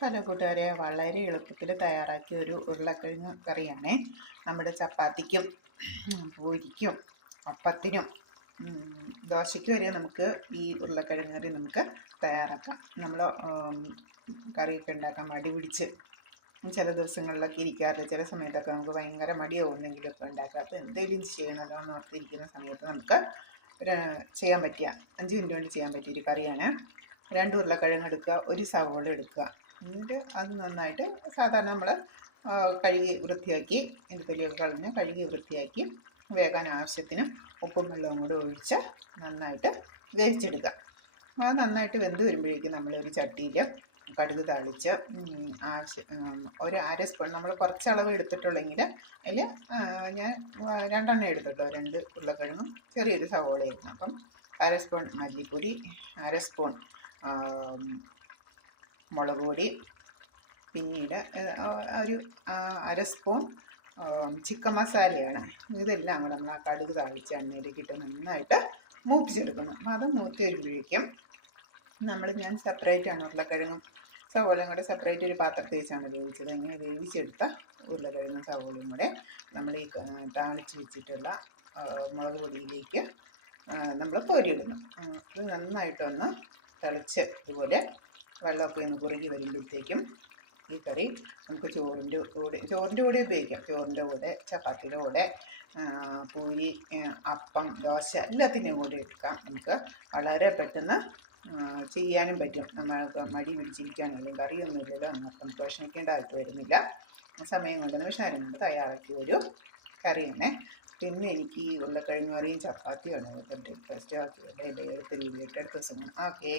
Hello കൂട്ടുകാരെ, വളരെ എളുപ്പത്തിൽ തയ്യാറാക്കിയ ഒരു ഉരുളക്കിഴങ്ങ് കറിയാണേ. നമ്മുടെ ചപ്പാത്തിക്കും പൂരിക്കും അപ്പത്തിനും ദോശയ്ക്കും വരെ നമുക്ക് ഈ ഉരുളക്കിഴങ്ങ് കറി നമുക്ക് തയ്യാറാക്കാം. നമ്മൾ കറിയൊക്കെ ഉണ്ടാക്കാൻ മടി പിടിച്ച് ചില ദിവസങ്ങളിലൊക്കെ ഇരിക്കാറില്ല. ചില സമയത്തൊക്കെ നമുക്ക് ഭയങ്കര മടിയാവും എന്തെങ്കിലുമൊക്കെ ഉണ്ടാക്കുക. അപ്പോൾ എന്തെങ്കിലും ചെയ്യണമല്ലോ എന്ന് ഓർത്തിരിക്കുന്ന സമയത്ത് നമുക്ക് ചെയ്യാൻ പറ്റിയ 5 മിനിറ്റ് കൊണ്ട് ചെയ്യാൻ പറ്റിയൊരു കറിയാണ്. 2 ഉരുളക്കിഴങ്ങ് എടുക്കുക, ഒരു സവോള എടുക്കുക. എന്നിട്ട് അത് നന്നായിട്ട് സാധാരണ നമ്മൾ കഴുകി വൃത്തിയാക്കി അതിൻ്റെ തൊലിയൊക്കെ കളഞ്ഞ് കഴുകി വൃത്തിയാക്കി വേകാൻ ആവശ്യത്തിന് ഉപ്പും വെള്ളവും കൂടെ ഒഴിച്ച് നന്നായിട്ട് വേവിച്ചെടുക്കുക. അത് നന്നായിട്ട് വെന്ത് വരുമ്പോഴേക്കും നമ്മളൊരു ചട്ടിയിൽ കടുക് താളിച്ച് ഒരു അര സ്പൂൺ, നമ്മൾ കുറച്ച് അളവ് എടുത്തിട്ടുള്ളെങ്കിൽ അതിൽ ഞാൻ 2 എണ്ണം എടുത്തിട്ടോ, 2 ഉരുളക്കിഴങ്ങും ചെറിയൊരു സവോളയായിരുന്നു. അപ്പം അര സ്പൂൺ മല്ലിപ്പൊടി, അര സ്പൂൺ മുളക് പൊടി, പിന്നീട് ഒരു അര സ്പൂൺ ചിക്കൻ മസാലയാണ്. ഇതെല്ലാം കൂടെ നമ്മൾ ആ കടുക് താളിച്ച് എണ്ണയിലേക്ക് ഇട്ട് നന്നായിട്ട് മൂപ്പിച്ചെടുക്കുന്നു. അപ്പം അത് മൂത്ത് വരുമ്പോഴേക്കും ഞാൻ സെപ്പറേറ്റാണ് ഉരുളക്കിഴങ്ങും സവോളയും കൂടെ സെപ്പറേറ്റ് ഒരു പാത്രത്തിൽ വെച്ചാണ് വേവിച്ചത്. ഇങ്ങനെ വേവിച്ചെടുത്ത ഉരുളക്കിഴങ്ങും സവോളയും കൂടെ നമ്മൾ ഈ താളിച്ച് വെച്ചിട്ടുള്ള മുളക് പൊടിയിലേക്ക് നമ്മൾ കോരിയിടുന്നു. ഇത് നന്നായിട്ടൊന്ന് തിളച്ച് ഇതുപോലെ വെള്ളമൊക്കെ ഒന്ന് കുറുകി വരുമ്പോഴത്തേക്കും ഈ കറി നമുക്ക് ചോറിൻ്റെ കൂടെ ഉപയോഗിക്കാം. ചോറിൻ്റെ കൂടെ, ചപ്പാത്തിയുടെ കൂടെ, പൂരി, അപ്പം, ദോശ എല്ലാത്തിൻ്റെയും കൂടെ എടുക്കാം. നമുക്ക് വളരെ പെട്ടെന്ന് ചെയ്യാനും പറ്റും. നമ്മൾക്ക് മടി പിടിച്ചിരിക്കുകയാണെങ്കിലും കറിയൊന്നുമില്ലല്ലോ എന്നൊക്കെ വിഷമിക്കേണ്ട ആയിട്ട് വരുന്നില്ല. സമയം കൊണ്ട് നിമിഷം കൊണ്ട് തയ്യാറാക്കിയ ഒരു കറിയാണ്. പിന്നെ എനിക്ക് ഈ ഉരുളക്കിഴങ്ങ് കറിയും ചപ്പാത്തിയാണ് ബ്രേക്ക്ഫാസ്റ്റ് ആക്കിയത്. എടുത്ത് വീഡിയോ ഇട്ട് അടുത്ത ദിവസം ഓക്കെ.